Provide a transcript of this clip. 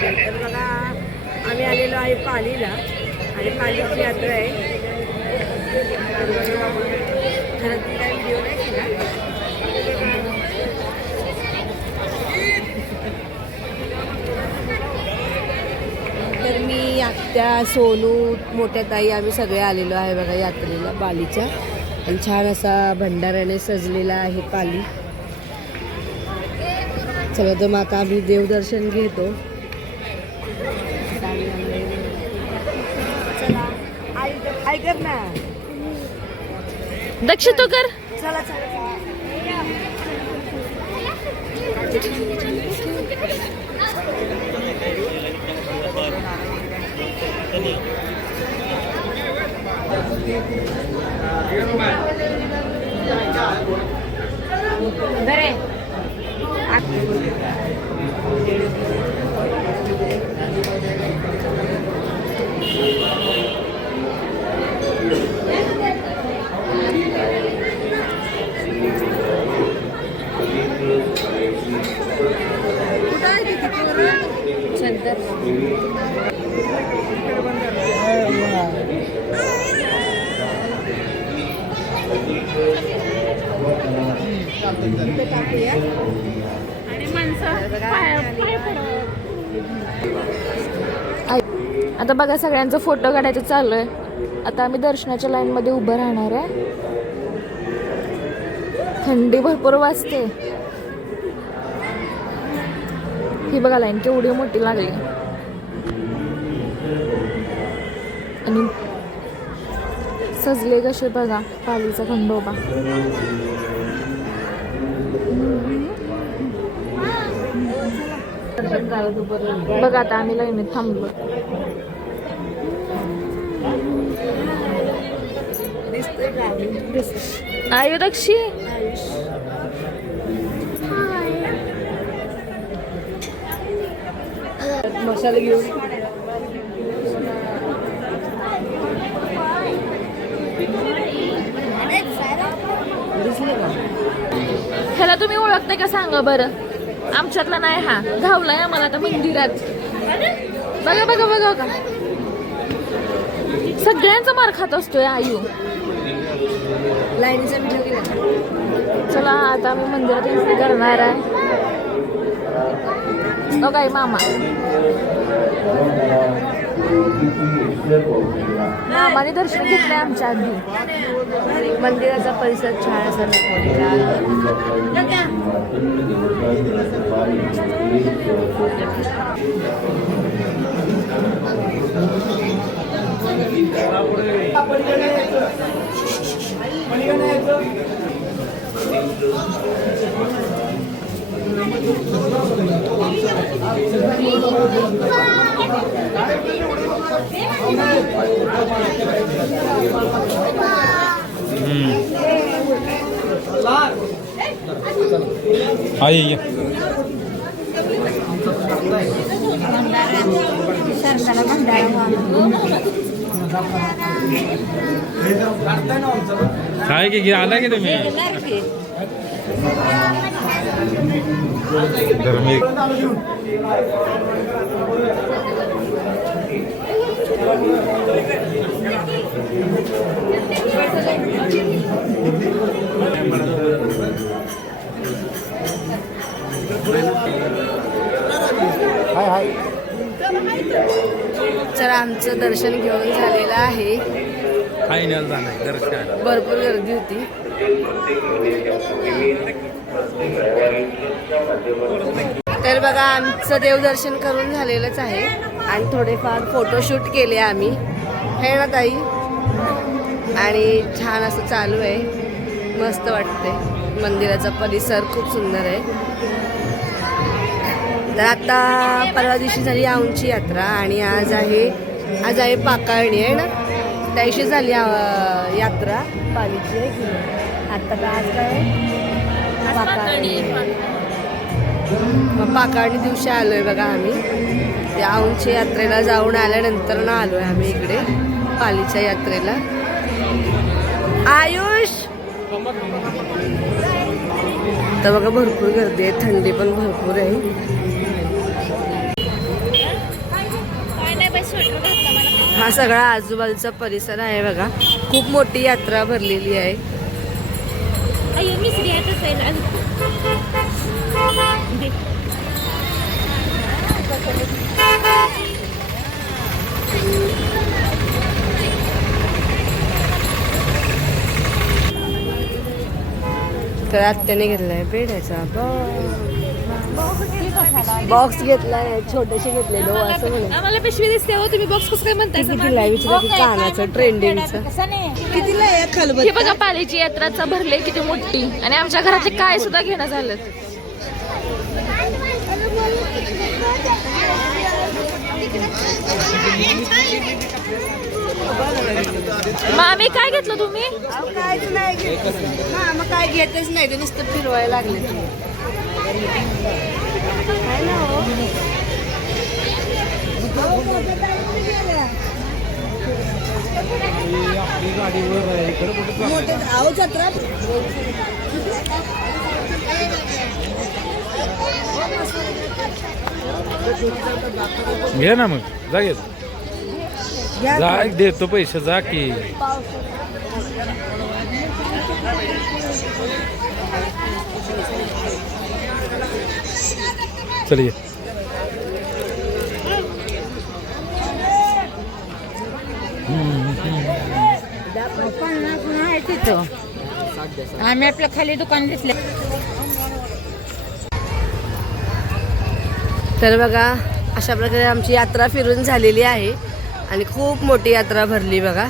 तर बघा आम्ही आलेलो आहे पालीला आणि पालीची यात्रा आहे. खरंच मी काही व्हिडिओ नाही केला. तर मी आत्या सोनू मोठ्या ताई आम्ही सगळे आलेलो आहे बघा यात्रेला पालीच्या. आणि छान असा भंडाऱ्याने सजलेला आहे पाली. चला तर मग आता आम्ही देवदर्शन घेतो. चला आई कर ना दक्ष तो कर. चला चला बरे आता बघा सगळ्यांचा फोटो काढायचं चालू आहे. आता आम्ही दर्शनाच्या लाईन मध्ये उभं राहणार आहे. थंडी भरपूर वाजते. ही बघा लाईन केवढी मोठी लागली. आणि सजले कसे बघा पालीचा खंडोबा. बघा आता आम्ही लाईनीत थांबलो. आयु दक्षी मसाले घेऊन दिसले का? ह्याला तुम्ही ओळखताय का सांगा बरं. आमच्यातला नाही हा. धावलाय आम्हाला आता मंदिरात. बघा बघा बघा का सगळ्यांचा मार खात असतोय आयु. लाईनीचा व्हिडिओ केला. चला आता आम्ही मंदिरात एंट्री करणार आहे. काय मामा मामाने दर्शन घेतलंय आमच्या आधी. मंदिराचा परिसर छान असा काय की आला की तुम्ही चला आमचं दर्शन घेऊन झालेलं आहे. भरपूर गर्दी होती. तर बघा आमचं देवदर्शन करून झालेलंच आहे आणि थोडेफार फोटोशूट केले आम्ही हे ना ताई. आणि छान असं चालू आहे. मस्त वाटते. मंदिराचा परिसर खूप सुंदर आहे. तर आता परवा दिवशी झाली औंधची यात्रा आणि आज आहे पाकाळणी आहे ना. त्या दिवशी झाली यात्रा पालीची आहे की. आता का आज काय पाकाळणी. मग पाकाळणी दिवशी आलोय बघा आम्ही. त्या औंधच्या यात्रेला जाऊन आल्यानंतर ना आलोय आम्ही इकडे पालीच्या यात्रेला. आयुष तर बघा भरपूर गर्दी आहे. थंडी पण भरपूर आहे. हा सगळा आजूबाजूचा परिसर आहे बघा. खूप मोठी यात्रा भरलेली आहे. तर आत्याने घेतलाय पेढ्याचा बॉक्स घेतलाय. छोटेसे घेतले दो असं म्हणून. आम्हाला पिशवी दिसते हो, तुम्ही बॉक्स कसं काय म्हणताय? कितीला आहे विचार की कानाचं ट्रेंडिंगचं कितीला आहे हे खलबत. बघा पालीची यात्राचा भरले किती मोठी, आणि आमच्या घरातले काय सुद्धा घेणं झालं. मामी काय घेतलं तुम्ही? कायच नाही घेत. हा मग काय घेतच नाही ते नुसतं फिरवायला लागले. काय ना हो. मोठे आहो जत्रा घे ना मग जा घे जा देतो पैसे जा की. चल ये. आम्ही आपल्या खाली दुकान दिसले. तर बघा अशा प्रकारे आमची यात्रा फिरून झालेली आहे आणि खूप मोठी यात्रा भरली बघा.